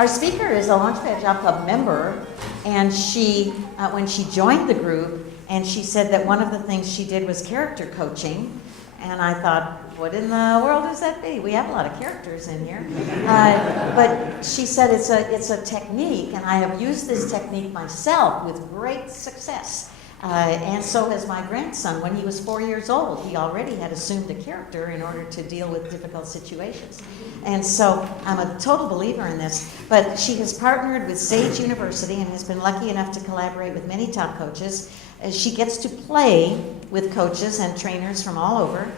Our speaker is a Launchpad Job Club member, and she, when she joined the group, and she said that one of the things she did was character coaching, and I thought, what in the world does that be? We have a lot of characters in here. But she said it's a technique, and I have used this technique myself with great success. And so has my grandson. When he was 4 years old, he already had assumed a character in order to deal with difficult situations. And so I'm a total believer in this. But she has partnered with Sage University and has been lucky enough to collaborate with many top coaches. She gets to play with coaches and trainers from all over.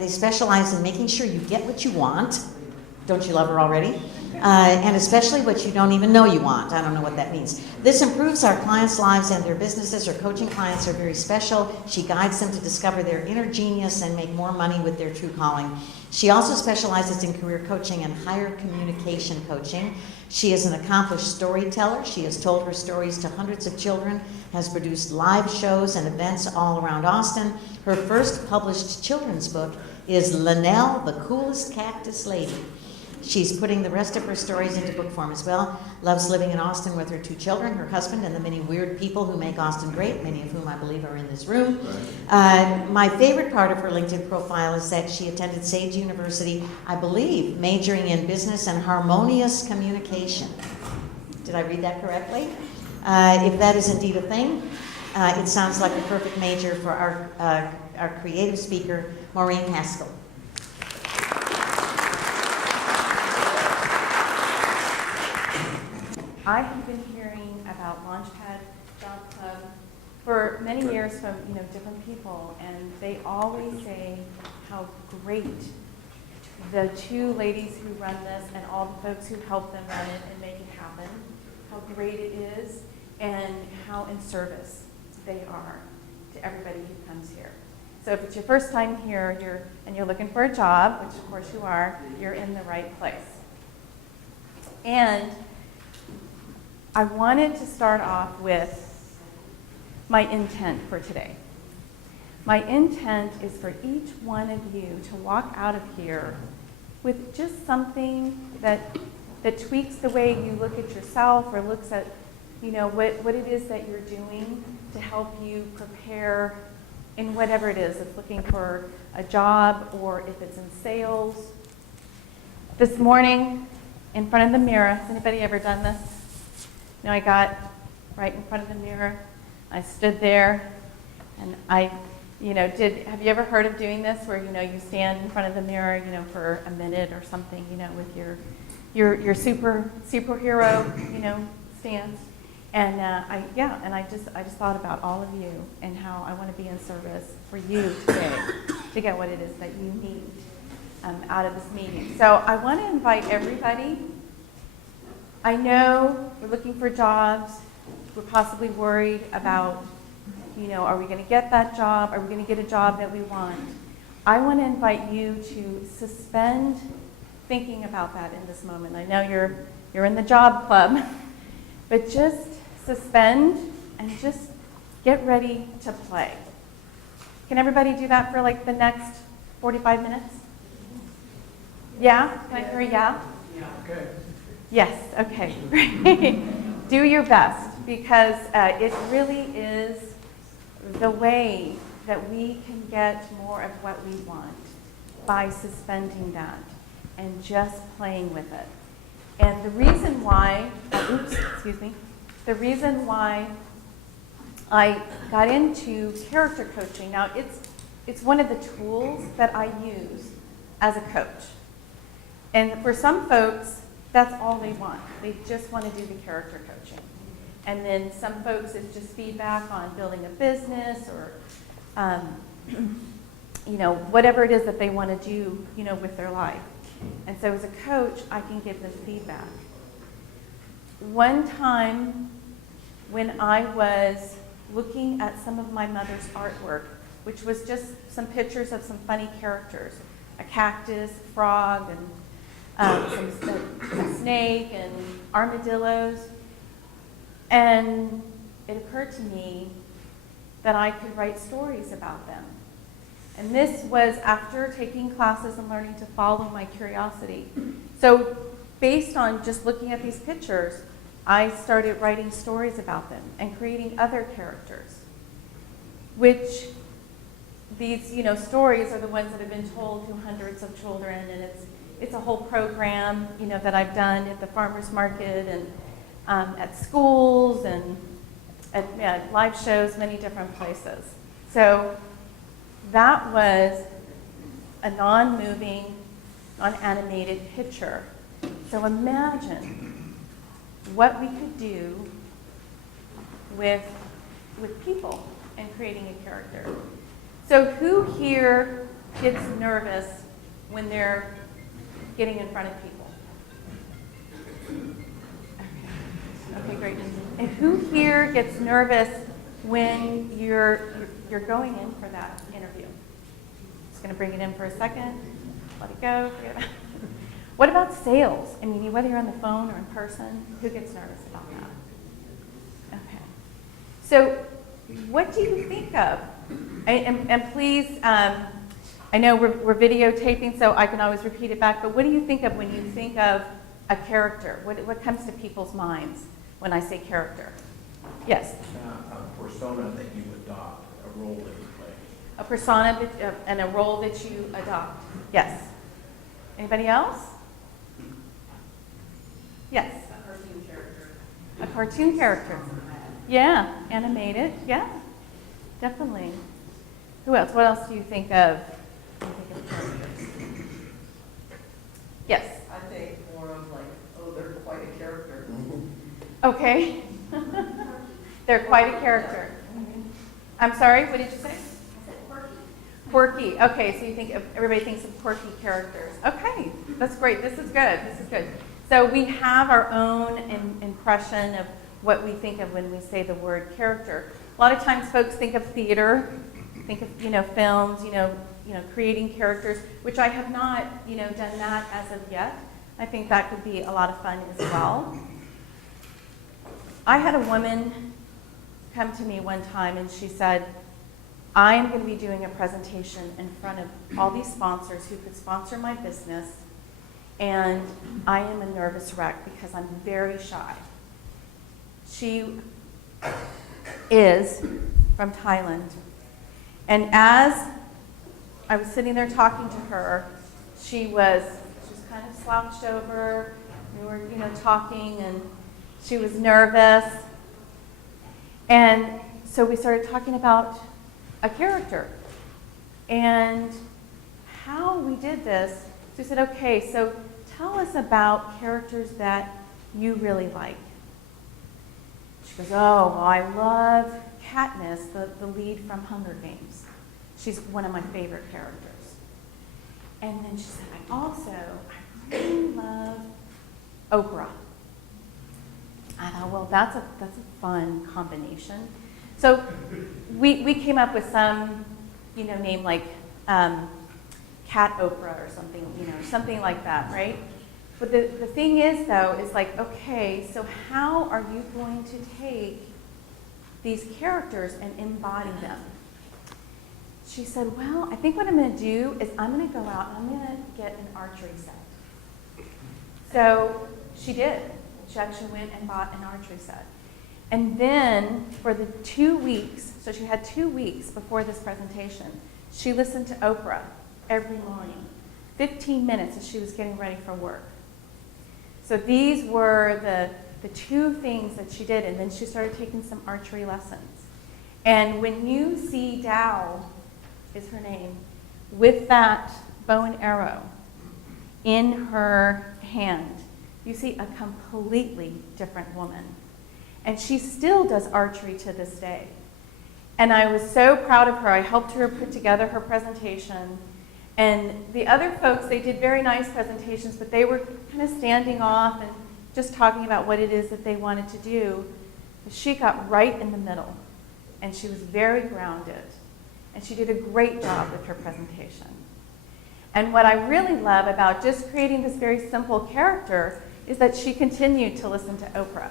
They specialize in making sure you get what you want. Don't you love her already? And especially what you don't even know you want. I don't know what that means. This improves our clients' lives and their businesses. Her coaching clients are very special. She guides them to discover their inner genius and make more money with their true calling. She also specializes in career coaching and higher communication coaching. She is an accomplished storyteller. She has told her stories to hundreds of children, has produced live shows and events all around Austin. Her first published children's book is Linnell, the Coolest Cactus Lady. She's putting the rest of her stories into book form as well. Loves living in Austin with her 2 children, her husband, and the many weird people who make Austin great, many of whom I believe are in this room. My favorite part of her LinkedIn profile is that she attended Sage University, I believe, majoring in business and harmonious communication. Did I read that correctly? If that is indeed a thing, it sounds like a perfect major for our creative speaker, Maureen Haskell. I have been hearing about Launchpad Job Club for many years from different people, and they always say how great the 2 ladies who run this and all the folks who help them run it and make it happen, how great it is, and how in service they are to everybody who comes here. So if it's your first time here and you're looking for a job, which of course you are, you're in the right place. And I wanted to start off with my intent for today. My intent is for each one of you to walk out of here with just something that tweaks the way you look at yourself or looks at what it is that you're doing to help you prepare in whatever it is. It's looking for a job or if it's in sales. This morning, in front of the mirror, has anybody ever done this? I got right in front of the mirror. I stood there, and I, have you ever heard of doing this where, you stand in front of the mirror, for a minute or something, with your superhero, stance? And I just thought about all of you and how I want to be in service for you today to get what it is that you need out of this meeting. So I want to invite everybody. I know we're looking for jobs. We're possibly worried about, are we going to get that job? Are we going to get a job that we want? I want to invite you to suspend thinking about that in this moment. I know you're in the job club, but just suspend and just get ready to play. Can everybody do that for like the next 45 minutes? Yeah? Can I hear a yeah? Yeah. Okay. Yes, okay, great. Do your best, because it really is the way that we can get more of what we want by suspending that and just playing with it. And the reason why, the reason why I got into character coaching, now it's one of the tools that I use as a coach. And for some folks, that's all they want. They just want to do the character coaching. And then some folks, it's just feedback on building a business or, whatever it is that they want to do, with their life. And so as a coach, I can give them feedback. One time when I was looking at some of my mother's artwork, which was just some pictures of some funny characters, a cactus, frog, and a snake and armadillos. And it occurred to me that I could write stories about them. And this was after taking classes and learning to follow my curiosity. So based on just looking at these pictures, I started writing stories about them and creating other characters, which these, stories are the ones that have been told to hundreds of children, and it's a whole program, that I've done at the farmers market and at schools and at live shows, many different places. So that was a non-moving, non-animated picture. So imagine what we could do with people and creating a character. So who here gets nervous when they're getting in front of people? Okay, great. And who here gets nervous when you're going in for that interview? Just going to bring it in for a second. Let it go. What about sales? I mean, whether you're on the phone or in person, who gets nervous about that? Okay. So what do you think of? And please, I know we're videotaping, so I can always repeat it back, but what do you think of when you think of a character? What comes to people's minds when I say character? Yes? A persona that you adopt, a role that you play. A persona and a role that you adopt. Yes. Anybody else? Yes? A cartoon character. A cartoon character. Yeah, animated. Yeah, definitely. Who else? What else do you think of? Characters? Yes? I think more of like, oh, they're quite a character. Okay. They're quite a character. I'm sorry, what did you say? Quirky. Okay, so you think everybody thinks of quirky characters. Okay, that's great. This is good. This is good. So we have our own impression of what we think of when we say the word character. A lot of times folks think of theater, think of films, creating characters, which I have not done that as of yet. I think that could be a lot of fun as well. I had a woman come to me one time and she said, I am going to be doing a presentation in front of all these sponsors who could sponsor my business, and I am a nervous wreck because I'm very shy. She is from Thailand. And as I was sitting there talking to her, she was kind of slouched over. We were, talking, and she was nervous. And so we started talking about a character and how we did this. So we said, okay, so tell us about characters that you really like. She goes, oh, well, I love Katniss, the lead from Hunger Games. She's one of my favorite characters. And then she said, I really love Oprah. I thought, well, that's a fun combination. So we came up with some, name like Cat Oprah or something, something like that, right? But the thing is, though, is like, okay, so how are you going to take these characters and embody them? She said, well, I think what I'm going to do is I'm going to go out and I'm going to get an archery set. So she did. She actually went and bought an archery set. And then for the 2 weeks, so she had 2 weeks before this presentation, she listened to Oprah every morning, 15 minutes as she was getting ready for work. So these were the two things that she did, and then she started taking some archery lessons. And when you see Dow, is her name, with that bow and arrow in her hand, you see a completely different woman. And she still does archery to this day. And I was so proud of her. I helped her put together her presentation. And the other folks, they did very nice presentations, but they were kind of standing off and just talking about what it is that they wanted to do. But she got right in the middle, and she was very grounded. And she did a great job with her presentation. And what I really love about just creating this very simple character is that she continued to listen to Oprah.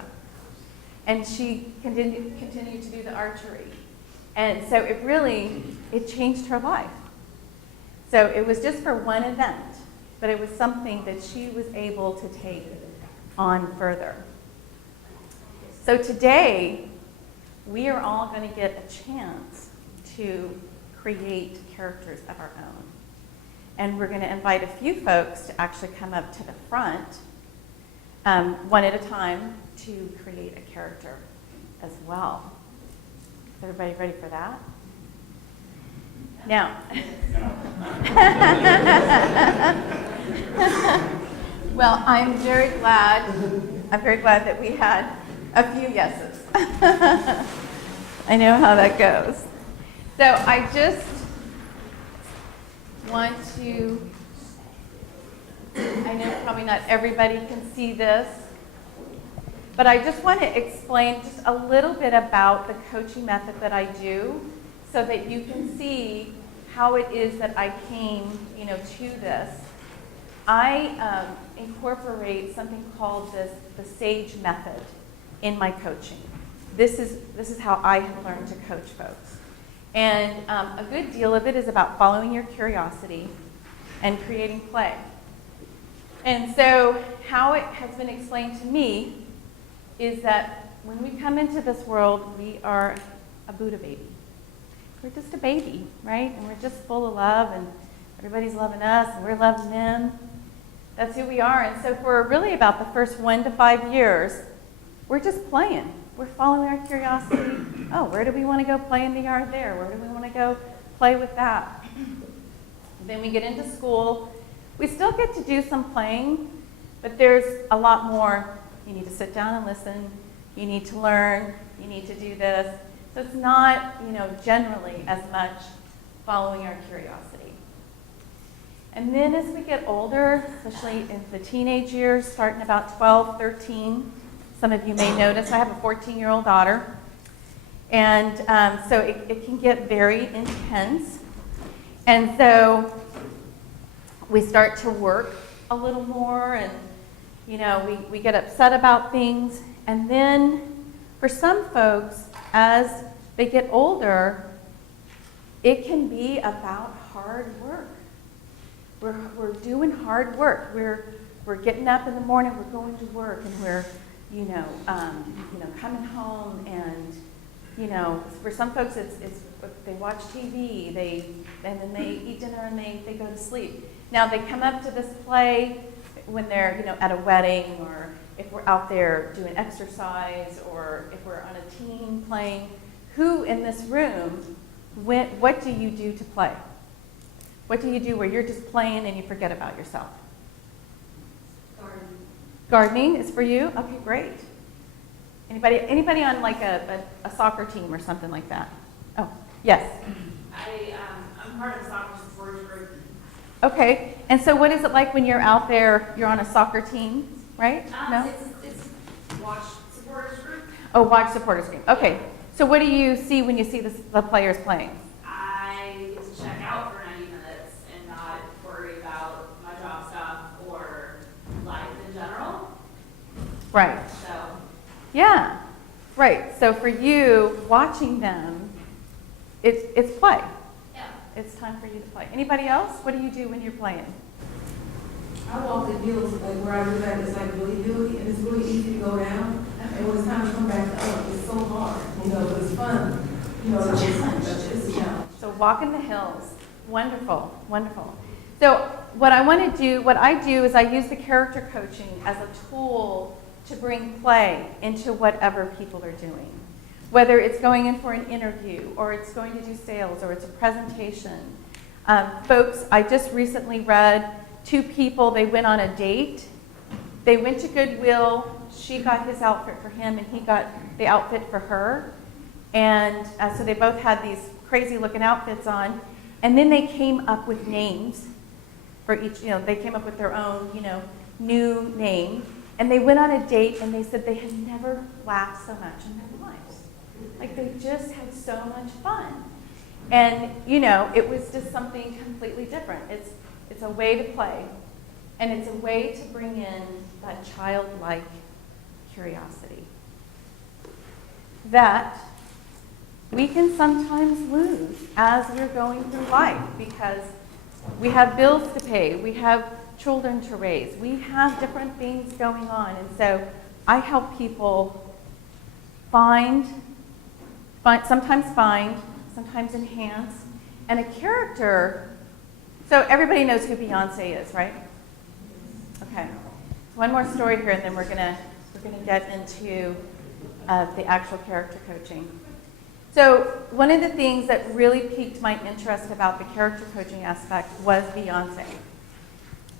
And she continued to do the archery. And so it changed her life. So it was just for one event. but it was something that she was able to take on further. So today, we are all going to get a chance to create characters of our own. And we're going to invite a few folks to actually come up to the front, one at a time, to create a character as well. Is everybody ready for that? Now, well, I'm very glad that we had a few yeses. I know how that goes. So I just want to, I know probably not everybody can see this, but I just want to explain just a little bit about the coaching method that I do so that you can see how it is that I came, to this. I incorporate something called the SAGE method in my coaching. This is how I have learned to coach folks. And a good deal of it is about following your curiosity and creating play. And so how it has been explained to me is that when we come into this world, we are a Buddha baby. We're just a baby, right? And we're just full of love, and everybody's loving us, and we're loving them. That's who we are. And so for really about the first 1 to 5 years, we're just playing. We're following our curiosity. Oh, where do we want to go play in the yard there? Where do we want to go play with that? Then we get into school. We still get to do some playing, but there's a lot more. You need to sit down and listen. You need to learn. You need to do this. So it's not, generally as much following our curiosity. And then as we get older, especially in the teenage years, starting about 12, 13, some of you may notice I have a 14-year-old daughter. And so it can get very intense. And so we start to work a little more, and we get upset about things. And then for some folks, as they get older, it can be about hard work. We're doing hard work. We're getting up in the morning, we're going to work, and we're coming home, and for some folks it's they watch TV, and then they eat dinner and they go to sleep. Now they come up to this play when they're at a wedding, or if we're out there doing exercise, or if we're on a team playing. Who in this room, what do you do to play? What do you do where you're just playing and you forget about yourself? Gardening is for you? Okay, great. Anybody on like a soccer team or something like that? Oh, yes. I'm part of a soccer supporters group. Okay, and so what is it like when you're out there, you're on a soccer team, right? No? It's watch supporters group. Oh, watch supporters group. Okay, so what do you see when you see the players playing? I get to check out for 90 minutes and not worry about my job stuff or life in general. Right. So, Yeah, right. So for you, watching them, it's play. yeah. It's time for you to play. Anybody else? What do you do when you're playing? I walk the hills, like where I live at, it's like really hilly, and it's really easy to go down. And when it's time to come back up, it's so hard, but it's fun. It's a challenge. So walking the hills. Wonderful, wonderful. So what I do is I use the character coaching as a tool to bring play into whatever people are doing. Whether it's going in for an interview, or it's going to do sales, or it's a presentation. Folks, I just recently read 2 people, they went on a date. They went to Goodwill. She got his outfit for him, and he got the outfit for her. And so they both had these crazy looking outfits on. And then they came up with names for each, they came up with their own, new name. And they went on a date, and they said they had never laughed so much in their lives. Like they just had so much fun. And, it was just something completely different. It's a way to play. And it's a way to bring in that childlike curiosity that we can sometimes lose as we're going through life, because we have bills to pay, we have children to raise. We have different things going on. And so I help people sometimes enhance, and a character. So everybody knows who Beyonce is, right? Okay. One more story here, and then we're gonna get into the actual character coaching. So one of the things that really piqued my interest about the character coaching aspect was Beyonce.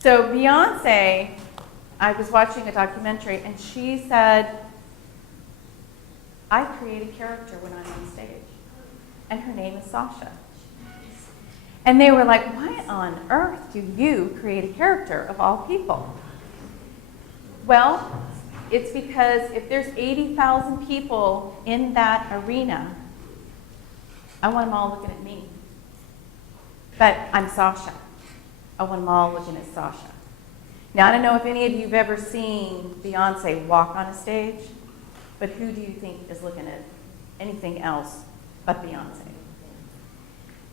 So Beyonce, I was watching a documentary, and she said, I create a character when I'm on stage, and her name is Sasha. And they were like, why on earth do you create a character of all people? Well, it's because if there's 80,000 people in that arena, I want them all looking at me. But I'm Sasha. I want them all looking at Sasha. Now, I don't know if any of you have ever seen Beyonce walk on a stage, but who do you think is looking at anything else but Beyonce?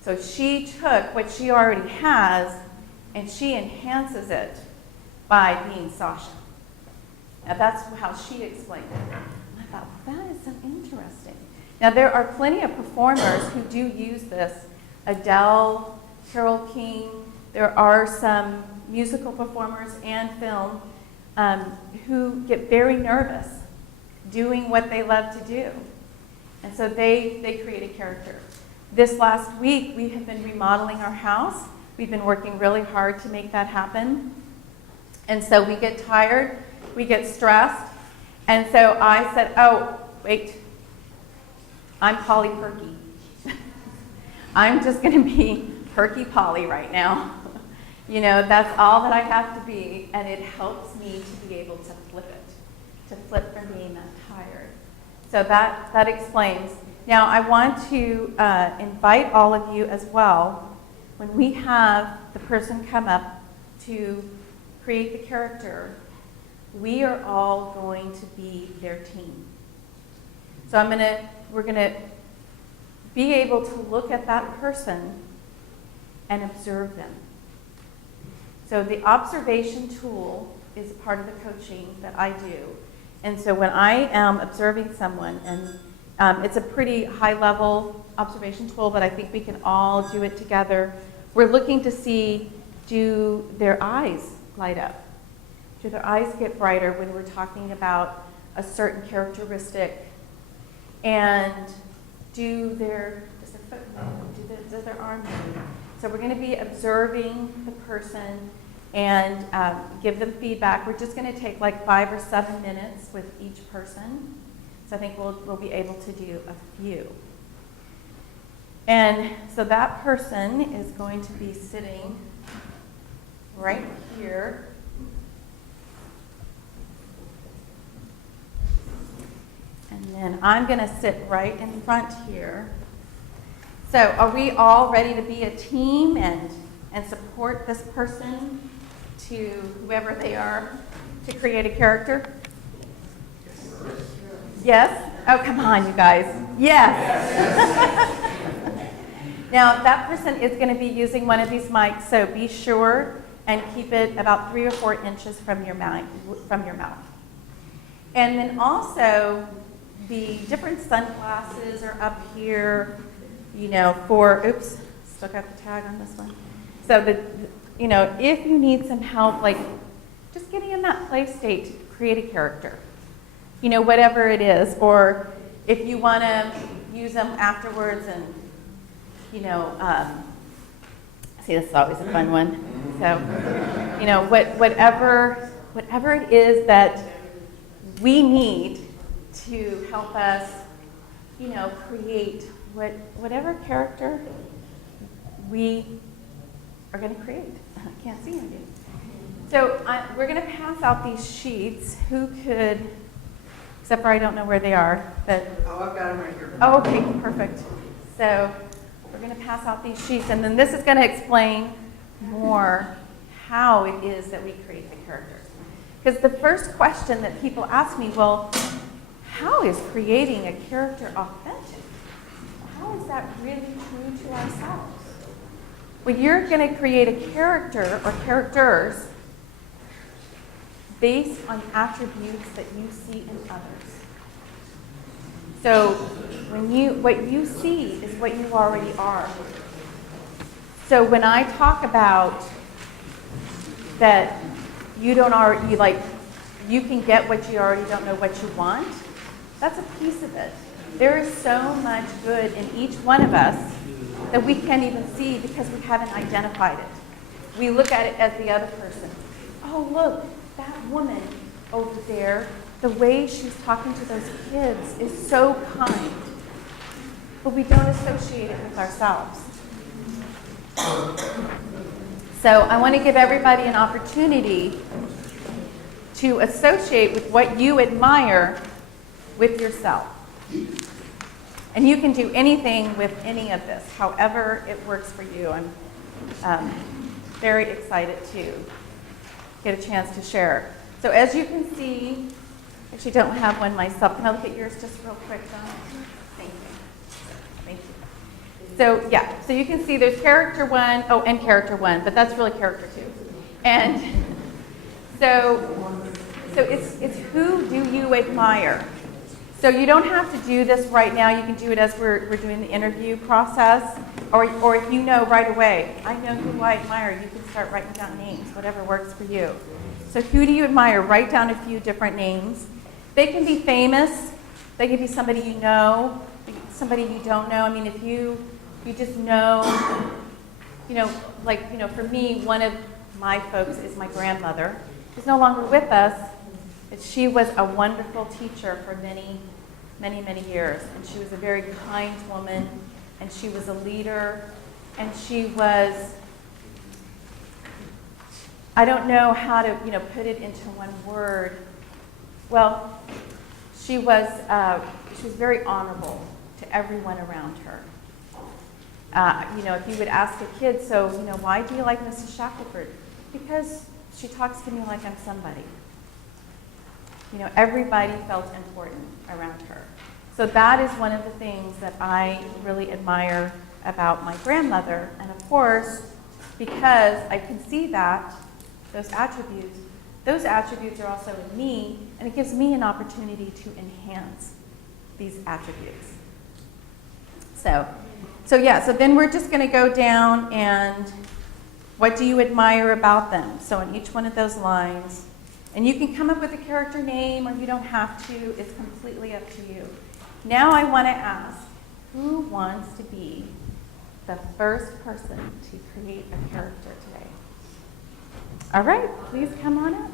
So she took what she already has and she enhances it by being Sasha. Now that's how she explained it. And I thought, well, that is so interesting. Now there are plenty of performers who do use this. Adele, Carole King, there are some musical performers and film who get very nervous doing what they love to do. And so they create a character. This last week, we have been remodeling our house. We've been working really hard to make that happen. And so we get tired, we get stressed. And so I said, oh, wait, I'm Polly Perky. I'm just going to be Perky Polly right now. You know, that's all that I have to be, and it helps me to be able to flip it, to flip from being that tired. So that explains. Now, I want to invite all of you as well, when we have the person come up to create the character, we are all going to be their team. So we're gonna be able to look at that person and observe them. So the observation tool is a part of the coaching that I do. And so when I am observing someone, and it's a pretty high-level observation tool, but I think we can all do it together. We're looking to see, do their eyes light up? Do their eyes get brighter when we're talking about a certain characteristic? And does their foot move? Does their arm move? So we're going to be observing the person and give them feedback. We're just going to take like 5 or 7 minutes with each person. So I think we'll be able to do a few. And so that person is going to be sitting right here. And then I'm going to sit right in front here. So are we all ready to be a team and support this person to whoever they are to create a character? Yes? Oh, come on, you guys. Yes. Now, that person is going to be using one of these mics, so be sure and keep it about 3 or 4 inches from your mouth. And then also, the different sunglasses are up here, you know, for, oops, still got the tag on this one. So, if you need some help, like just getting in that play state to create a character, you know, whatever it is, or if you want to use them afterwards and, you know, see, this is always a fun one. So, you know, whatever it is that we need to help us, you know, create whatever character we are going to create. I can't see anything. So we're going to pass out these sheets. Who could, except for I don't know where they are, but. Oh, I've got them right here. Oh, okay, perfect. So we're going to pass out these sheets, and then this is going to explain more how it is that we create the characters. Because the first question that people ask me, well, how is creating a character authentic? How is that really true to ourselves? When you're going to create a character or characters, based on attributes that you see in others. So what you see is what you already are. So when I talk about that you don't already, you can get what you already don't know what you want, that's a piece of it. There is so much good in each one of us that we can't even see because we haven't identified it. We look at it as the other person. Oh, look, that woman over there, the way she's talking to those kids is so kind. But we don't associate it with ourselves. So I want to give everybody an opportunity to associate with what you admire with yourself. And you can do anything with any of this, however it works for you. I'm very excited to get a chance to share. So as you can see, I actually don't have one myself. Can I look at yours just real quick, John? Thank you. Thank you. So yeah, so you can see there's character 1, and character 1, but that's really character 2. And so it's who do you admire? So you don't have to do this right now. You can do it as we're doing the interview process. Or if you know right away, I know who I admire, you can start writing down names, whatever works for you. So who do you admire? Write down a few different names. They can be famous. They can be somebody you know, somebody you don't know. I mean, if you just know, for me, one of my folks is my grandmother, who's no longer with us. But she was a wonderful teacher for many, many, many years. And she was a very kind woman, and she was a leader, and she was, I don't know how to, put it into one word. Well, she was very honorable to everyone around her. If you would ask a kid, so, why do you like Mrs. Shackelford? Because she talks to me like I'm somebody. Everybody felt important around her. So that is one of the things that I really admire about my grandmother. And of course, because I can see that, those attributes are also in me, and it gives me an opportunity to enhance these attributes. So then we're just going to go down and what do you admire about them? So in each one of those lines, and you can come up with a character name or you don't have to, it's completely up to you. Now I want to ask, who wants to be the first person to create a character today? All right, please come on up.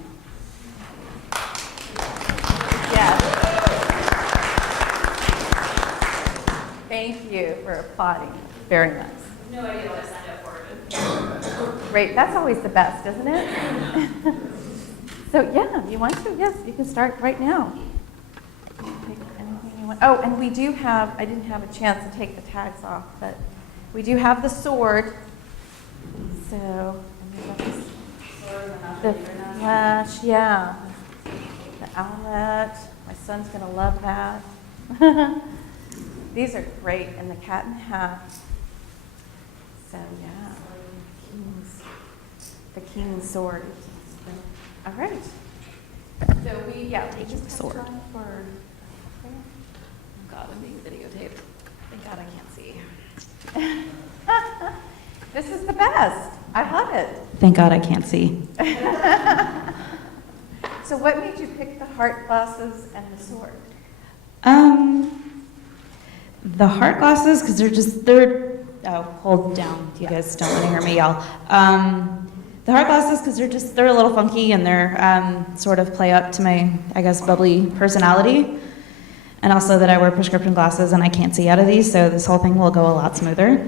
Yes. Thank you for applauding. Very nice. No idea what I signed up for. Great, that's always the best, isn't it? So yeah, you want to? Yes, you can start right now. Pick anything you want. Oh, and we do have, I didn't have a chance to take the tags off, but we do have the sword. So, the flash, yeah. The owlet, my son's gonna love that. These are great, and the cat in the hat. So yeah, the king's sword. All right. So we just have Sword. time for. Oh God, I'm being videotaped. Thank God I can't see. This is the best. I love it. Thank God I can't see. So what made you pick the heart glasses and the sword? The heart glasses, because oh, hold down. You guys don't want to hear me yell. The heart glasses, because they're a little funky and they're sort of play up to my, I guess, bubbly personality. And also that I wear prescription glasses and I can't see out of these, so this whole thing will go a lot smoother.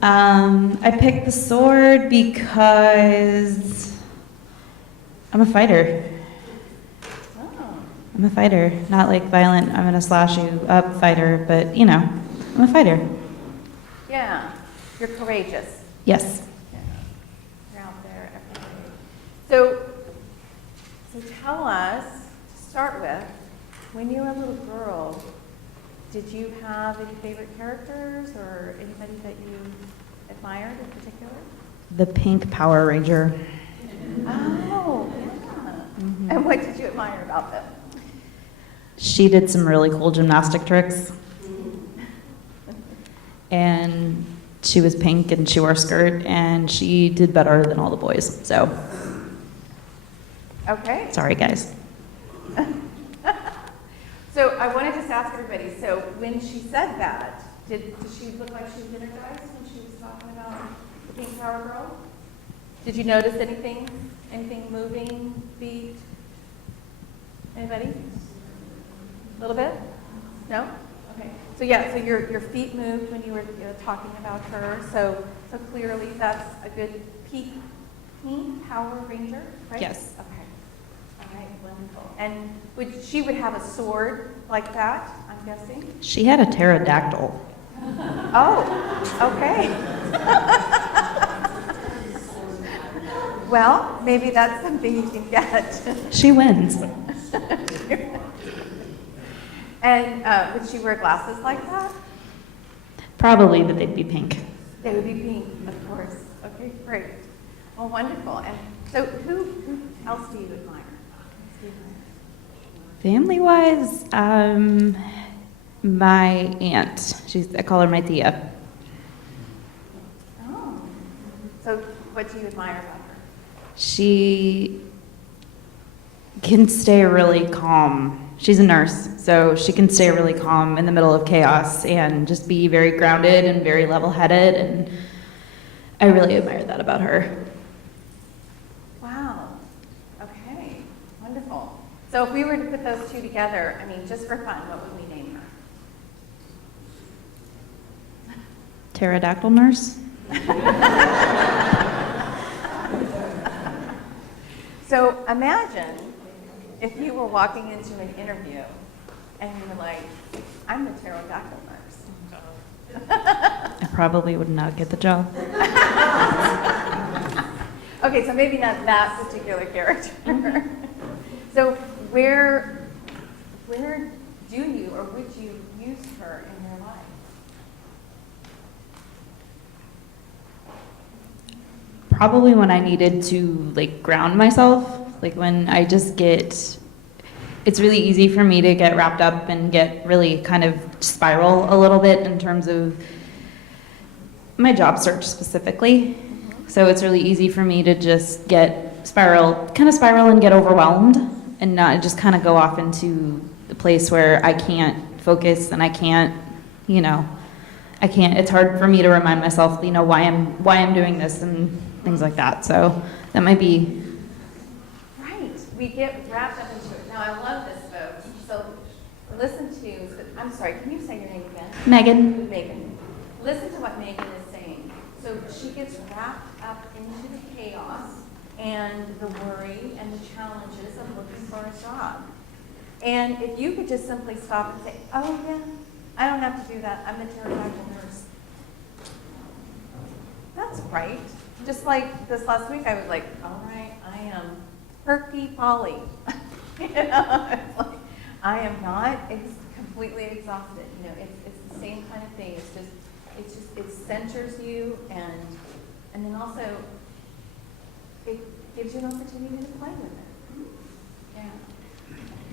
I picked the sword because I'm a fighter. Oh. I'm a fighter, not like violent, I'm gonna slash you up fighter, but I'm a fighter. Yeah, you're courageous. Yes. Yeah. You're out there every day. So tell us, to start with, when you were a little girl, did you have any favorite characters or anybody that you admired in particular? The pink Power Ranger. Oh, And what did you admire about them? She did some really cool gymnastic tricks. And she was pink and she wore a skirt and she did better than all the boys. So, Okay. sorry guys. So I want to just ask everybody, so when she said that, did she look like she was energized when she was talking about the Pink Power Girl? Did you notice anything? Anything moving, feet? Anybody? A little bit? No? Okay. So yeah, so your feet moved when you were talking about her. So clearly that's a good Pink Power Ranger, right? Yes. Okay. All right, wonderful. And she would have a sword like that, I'm guessing? She had a pterodactyl. Oh, okay. Well, maybe that's something you can get. She wins. And would she wear glasses like that? Probably, but they'd be pink. They would be pink, of course. Okay, great. Well, wonderful. And so who else do you admire? Family-wise, my aunt. I call her my tia. Oh. So what do you admire about her? She can stay really calm. She's a nurse, so she can stay really calm in the middle of chaos and just be very grounded and very level-headed, and I really admire that about her. Wow. Okay. Wonderful. So if we were to put those two together, I mean, just for fun, what would we name her? Pterodactyl nurse? So imagine if you were walking into an interview and you were like, I'm the pterodactyl nurse. I probably would not get the job. Okay, so maybe not that particular character. So where do you or would you use her in your life? Probably when I needed to ground myself, when I just it's really easy for me to get wrapped up and get really kind of spiral a little bit in terms of my job search specifically. So it's really easy for me to just spiral and get overwhelmed and not just kind of go off into the place where I can't focus and I can't, it's hard for me to remind myself, why I'm doing this and things like that. So that might be. Right. We get wrapped up into it. Now, I love this, folks. So listen to, I'm sorry, can you say your name again? Megan. Megan. Listen to what Megan is saying. So she gets wrapped up into the chaos and the worry and the challenges of looking for a job. And if you could just simply stop and say, oh yeah, I don't have to do that. I'm a pterodactyl nurse. That's right. Just like this last week, I was like, all right, I am Perky Polly. It's like, I am not completely exhausted. It's the same kind of thing. It centers you, and then also it gives you an opportunity to play with it. Yeah.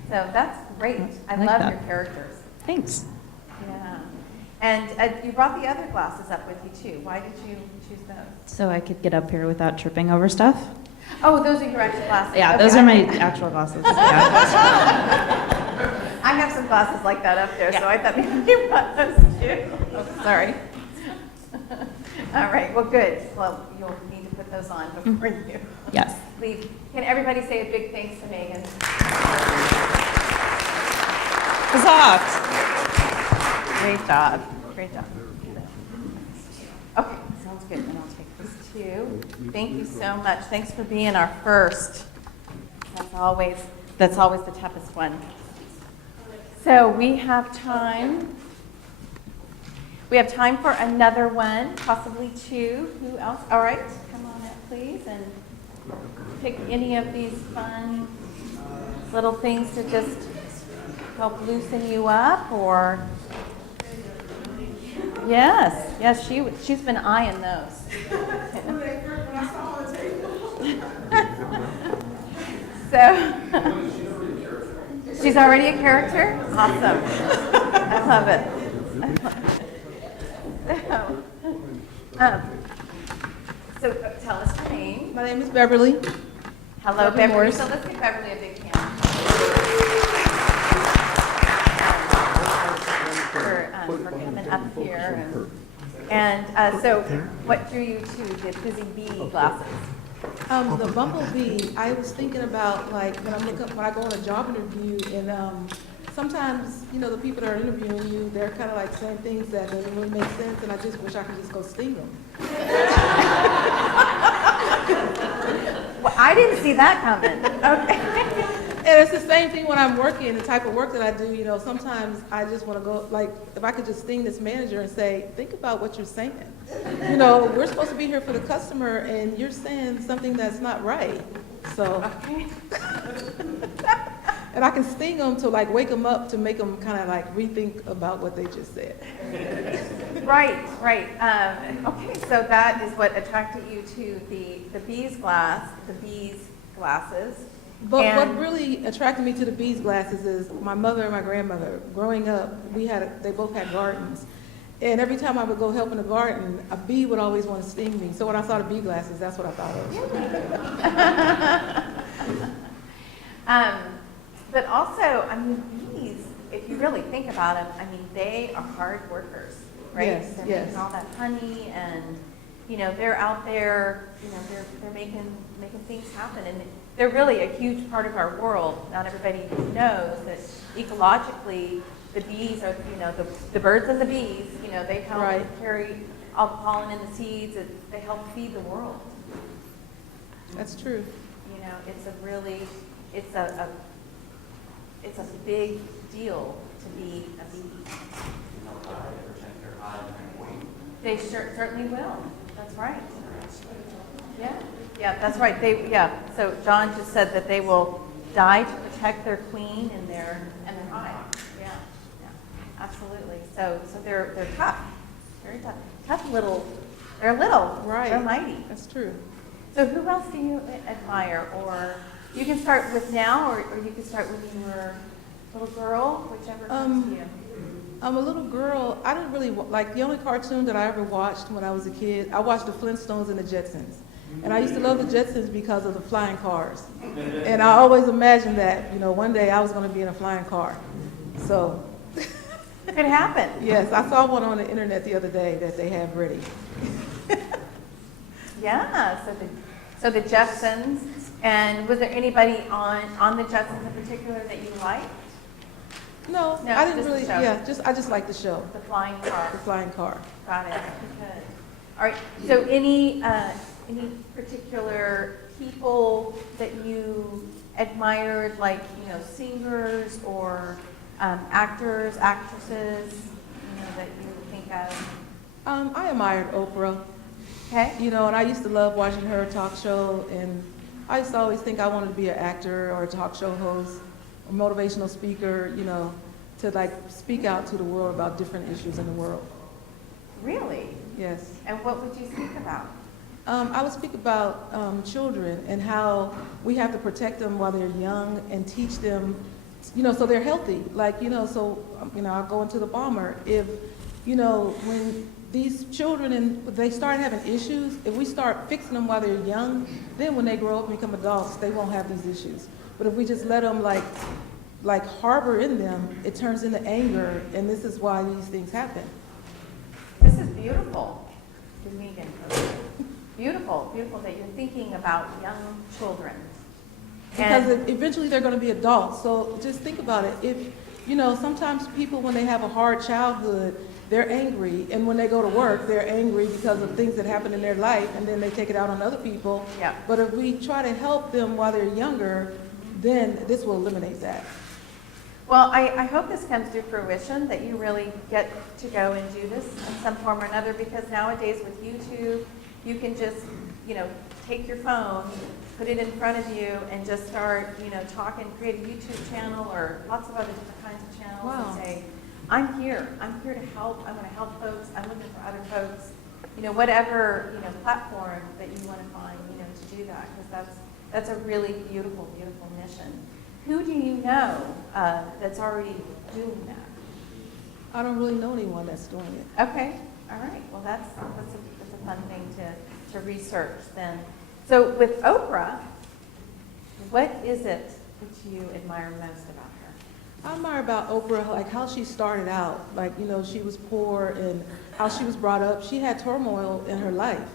So that's great. I like love that. your characters. Thanks. Yeah. And you brought the other glasses up with you too. Why did you choose those? So I could get up here without tripping over stuff? Oh, those are your actual glasses. Yeah, Okay, those are my actual glasses. Yeah. I have some glasses like that up there, so I thought maybe you brought those too. Oh, sorry. All right, well, good. Well, you'll need to put those on before you Yes. leave. Can everybody say a big thanks to Megan? Soft. Great job. Great job. Okay, sounds good. And I'll take this too. Thank you so much. Thanks for being our first. That's always the toughest one. So we have time. We have time for another one, possibly two. Who else? All right, come on up, please, and pick any of these fun little things to just help loosen you up, or yes, she's been eyeing those. She's already a character? Awesome. I love it. So tell us your name. My name is Beverly. Hello, Beverly Beverly. Morris. So let's give Beverly a big hand. For coming up here. And so what drew you to the Fizzy Bee glasses? The bumblebee, I was thinking about like when I go on a job interview and sometimes, the people that are interviewing you, they're kind of like saying things that doesn't really make sense and I just wish I could just go sting them. Well, I didn't see that coming. Okay. And it's the same thing when I'm working, the type of work that I do, sometimes I just want to go, like, if I could just sting this manager and say, think about what you're saying. We're supposed to be here for the customer and you're saying something that's not right. So, and I can sting them to like wake them up to make them kind of like rethink about what they just said. Right. Okay, so that is what attracted you to the bees glasses. But what really attracted me to the bees glasses is my mother and my grandmother. Growing up, they both had gardens. And every time I would go help in the garden, a bee would always want to sting me. So when I saw the bee glasses, that's what I thought of. But also, bees, if you really think about them, they are hard workers, right? Yes, They're yes. making all that honey and, they're out there, they're making things happen. And they're really a huge part of our world. Not everybody knows that ecologically, the bees are, the birds and the bees, they help Right. carry all the pollen and the seeds. They help feed the world. That's true. It's a big deal to be a bee. They certainly will. That's right. Yeah, that's right. So John just said that they will die to protect their queen and their hive. Yeah, absolutely. So they're tough, very tough. Tough little. They're little. Right. They're mighty. That's true. So who else do you admire? Or you can start with now, or you can start when you were a little girl, whichever comes to you. I'm a little girl. I didn't really like the only cartoon that I ever watched when I was a kid. I watched the Flintstones and the Jetsons. And I used to love the Jetsons because of the flying cars. And I always imagined that, one day I was going to be in a flying car. So. It could happen. Yes, I saw one on the internet the other day that they have ready. Yeah, so the Jetsons. And was there anybody on the Jetsons in particular that you liked? No, No, I didn't just the really. show. Yeah, I just liked the show. The flying car. The flying car. Got it. Good. All right. So any particular people that you admired, like singers or actors, actresses, that you think of? I admired Oprah. Okay. And I used to love watching her talk show, and I used to always think I wanted to be an actor or a talk show host, a motivational speaker, to like speak out to the world about different issues in the world. Really? Yes. And what would you speak about? I would speak about children and how we have to protect them while they're young and teach them, so they're healthy. Like, I'll go into the bomber. If, when these children and they start having issues, if we start fixing them while they're young, then when they grow up and become adults, they won't have these issues. But if we just let them like harbor in them, it turns into anger, and this is why these things happen. This is beautiful. Beautiful that you're thinking about young children. Because eventually they're going to be adults. So just think about it. If, sometimes people, when they have a hard childhood, they're angry. And when they go to work, they're angry because of things that happen in their life, and then they take it out on other people. Yeah. But if we try to help them while they're younger, then this will eliminate that. Well, I hope this comes to fruition, that you really get to go and do this in some form or another, because nowadays with YouTube, you can just, take your phone, put it in front of you, and just start, talking, create a YouTube channel or lots of other different kinds of channels. Wow. And say, I'm here to help, I'm going to help folks, I'm looking for other folks, whatever, platform that you want to find, to do that, because That's a really beautiful, beautiful mission. Who do you know that's already doing that? I don't really know anyone that's doing it. Okay, all right. Well, that's a fun thing to research then. So with Oprah, what is it that you admire most about her? I admire about Oprah, like how she started out. Like, you know, she was poor and how she was brought up. She had turmoil in her life,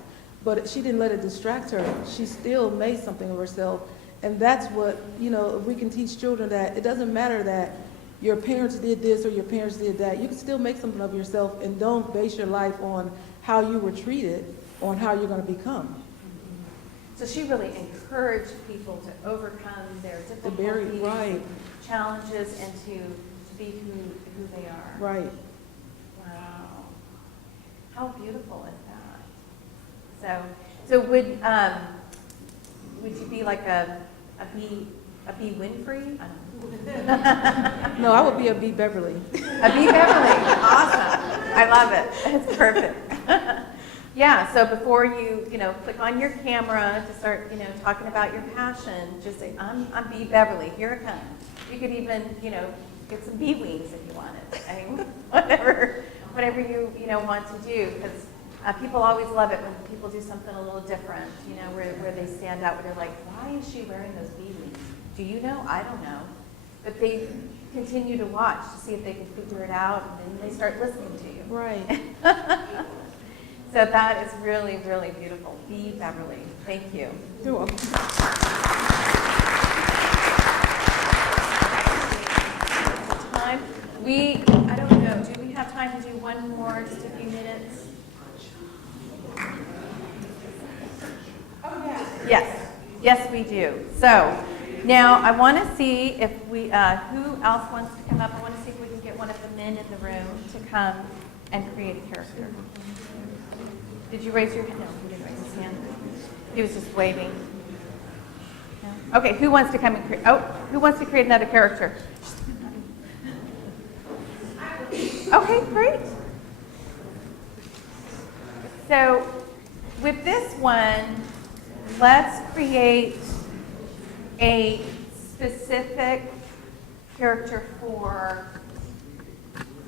but she didn't let it distract her. She still made something of herself. And that's what, you know, if we can teach children that it doesn't matter that your parents did this or your parents did that. You can still make something of yourself, and don't base your life on how you were treated, on how you're going to become. So she really encouraged people to overcome their difficulties, right. challenges, and to be who they are. Right. Wow. How beautiful is that? So would you be like a bee Winfrey? No, I would be a B. Beverly. A bee Beverly. Awesome. I love it. It's perfect. Yeah, so before you click on your camera to start, talking about your passion, just say, I'm Bee Beverly, here it comes. You could even, get some bee wings if you wanted. I mean, whatever you, want to do, because people always love it when people do something a little different, where they stand out, where they're like, why is she wearing those bee wings? Do you know? I don't know. But they continue to watch to see if they can figure it out, and then they start listening to you. Right. So that is really, really beautiful. Bee Beverly, thank you. You're welcome. Time. I don't know, do we have time to do one more, just a few minutes? Oh, yeah. Yes, we do. So now I want to see if who else wants to come up. I want to see if we can get one of the men in the room to come and create a character. Did you raise your hand? No, he didn't raise his hand. He was just waving. No? Okay, who wants to come and create? Oh, who wants to create another character? Okay, great. So with this one, let's create a specific character for,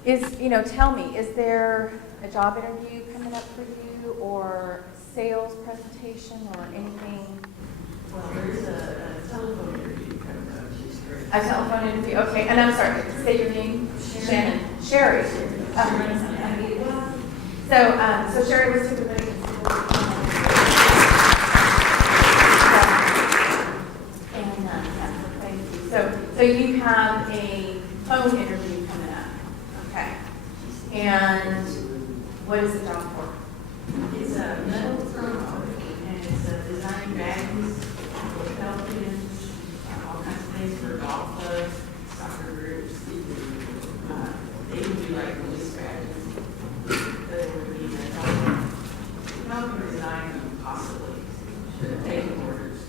tell me, is there a job interview coming up for you, or sales presentation, or anything? Well, there's a telephone interview coming up. She's great. A telephone interview, okay. And I'm sorry, say your name? Shannon. Sherry. So Sherry was typically So you have a phone interview coming up, okay? And what is the job for? It's a metal thermo, and it's designing baggies for pelicans, all kinds of things for golf clubs, soccer groups. They can do like release badges. They would be helping design them possibly. Should take orders.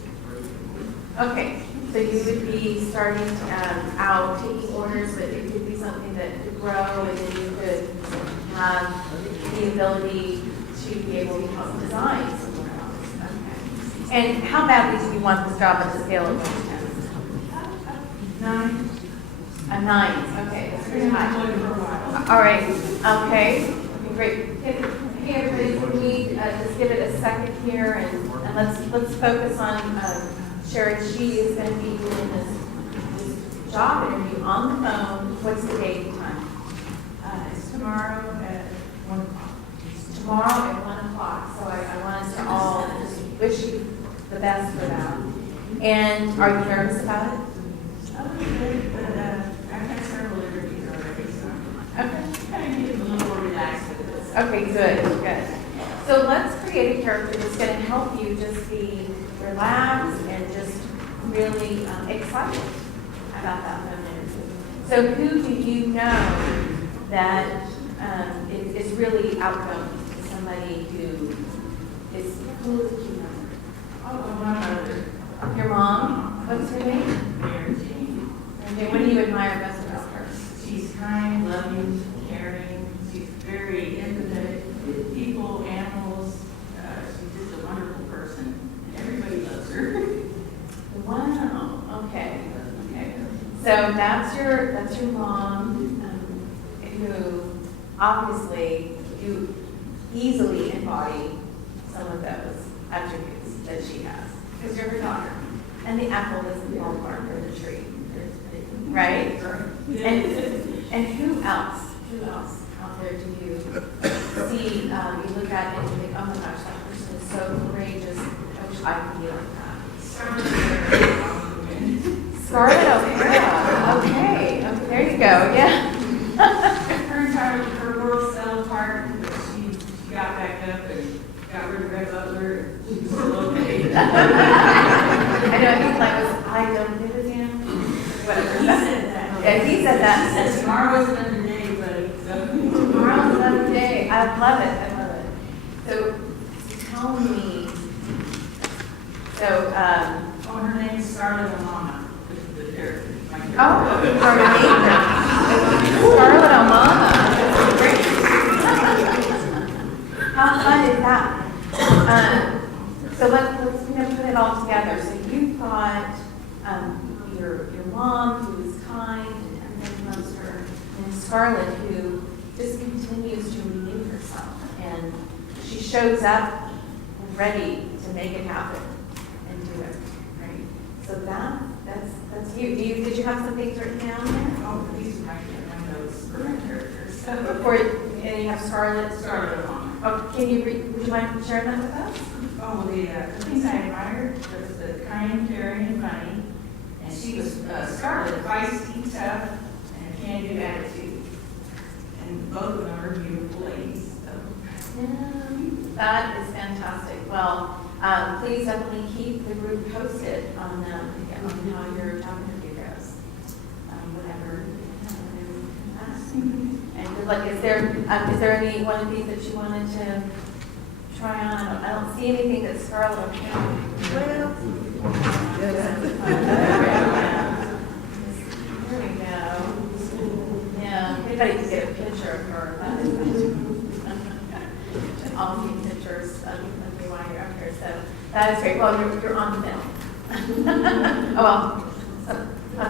Okay, so you would be starting out taking orders, but it could be something that could grow, and then you could have the ability to be able to help design somewhere else. Okay. And how badly do you want this job on the scale of 1 to 10? 9. A 9. Okay, that's pretty high. All right. Okay. Great. Hey, everybody, can we just give it a second here, and let's focus on Sherry. She is going to be doing this job interview on the phone. What's the date and time? It's tomorrow at 1 o'clock. Tomorrow at 1 o'clock. So I want us to all just wish you the best for that. And are you nervous about it? But I've had several interviews already, so Okay. kind of get a little more relaxed with this. Okay, good. So let's create a character that's going to help you just be relaxed and just really excited about that phone interview. So who do you know that is really outgoing? Somebody who is cool as a cucumber? Oh, my mother, Your mom? What's her name? Mary Jane. Okay, what do you admire most about her? She's kind, loving, caring. She's very empathetic with people, animals. She's just a wonderful person, and everybody loves her. So that's your mom, who obviously you easily embody some of those attributes that she has, because you're her daughter. And the apple isn't all bark of the tree, right? And who else out there do you see, you look at and you think, oh my gosh, that person is so courageous, I wish I could be like that. Scarlett O'Hara, okay, there you go, yeah. Her entire, her world fell apart, but she got back up and got rid of Red Butler, and she's still okay. I know, he's like, I don't give a damn. Whatever. He said that. Yeah, he said that. He said tomorrow's another day, buddy, so. Tomorrow's another day. I love it. So, tell me, Oh, her name is Scarlett O'Mama, the character. my character. Scarlett O'Mama. That's great. How fun is that? So let's put it all together. So you've got your mom, who is kind and everything loves her, and Scarlett, who just continues to renew herself, and she shows up ready to make it happen and do it, right? So that's you. Did you have some things written down there? Oh, these are my notes for my characters. And you have Scarlett. Scarlett O'Mama. Oh, would you mind sharing that with us? Oh, the things I admired was the kind, caring, and funny. And she was Scarlett, feisty, tough, and a can-do attitude. And both of them are beautiful ladies. So. That is fantastic. Well, please definitely keep the group posted on how your job interview goes. Whatever. And good luck. Is there any one of these that you wanted to try on? I don't see anything that Scarlett O'Hara. Well, here we go. Yeah, anybody can get a picture of her. I'll take pictures of you while you're up here. So that is great. Well, you're on film. Oh well.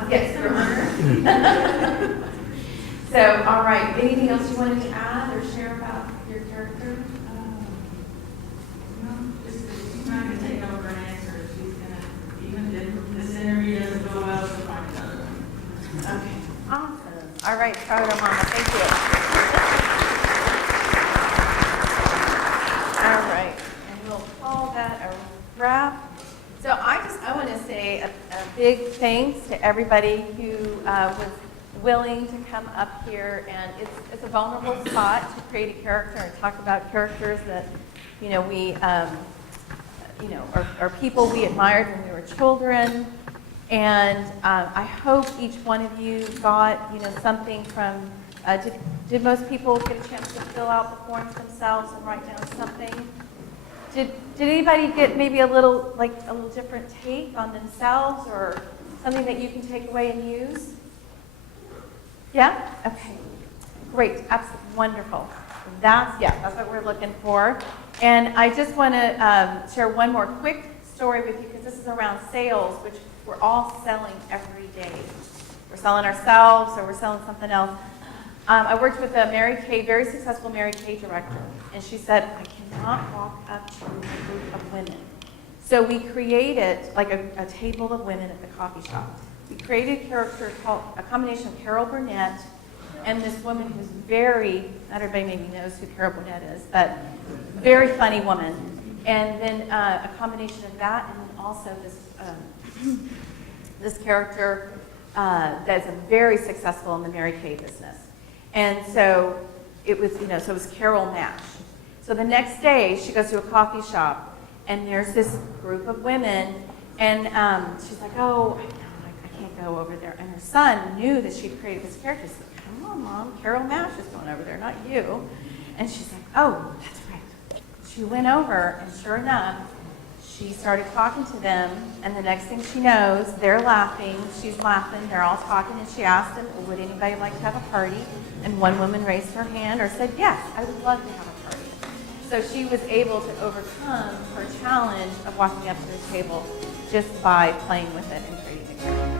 Yes, you're on her. So, all right. Anything else you wanted to add or share about your character? Just that she's not going to take over an answer. She's going to, even if this interview doesn't go well, she'll find another one. Okay. Awesome. All right, Scarlett O'Mama. Thank you. All right. And we'll call that a wrap. So I want to say a big thanks to everybody who was willing to come up here, and it's a vulnerable spot to create a character and talk about characters that we are people we admired when we were children. And I hope each one of you got something from. Did most people get a chance to fill out the forms themselves and write down something? Did anybody get maybe a little different take on themselves, or something that you can take away and use? Yeah? Okay. Great. Absolutely wonderful. That's what we're looking for. And I just want to share one more quick story with you, because this is around sales, which we're all selling every day. We're selling ourselves, or we're selling something else. I worked with a Mary Kay, very successful Mary Kay director, and she said, I cannot walk up to a group of women. So we created like a table of women at the coffee shop. We created a character called a combination of Carol Burnett and this woman who's very, not everybody maybe knows who Carol Burnett is, but very funny woman. And then a combination of that, and then also this character that's very successful in the Mary Kay business. And so it was, so it was Carol Nash. So the next day she goes to a coffee shop, and there's this group of women, and she's like, oh, I can't go over there. And her son knew that she'd created this character. He said, come on, Mom, Carol Nash is going over there, not you. And she's like, oh, that's right. She went over, and sure enough, she started talking to them, and the next thing she knows, they're laughing, she's laughing, they're all talking, and she asked them, well, would anybody like to have a party? And one woman raised her hand or said, yes, I would love to have a party. So she was able to overcome her challenge of walking up to the table just by playing with it and creating a character.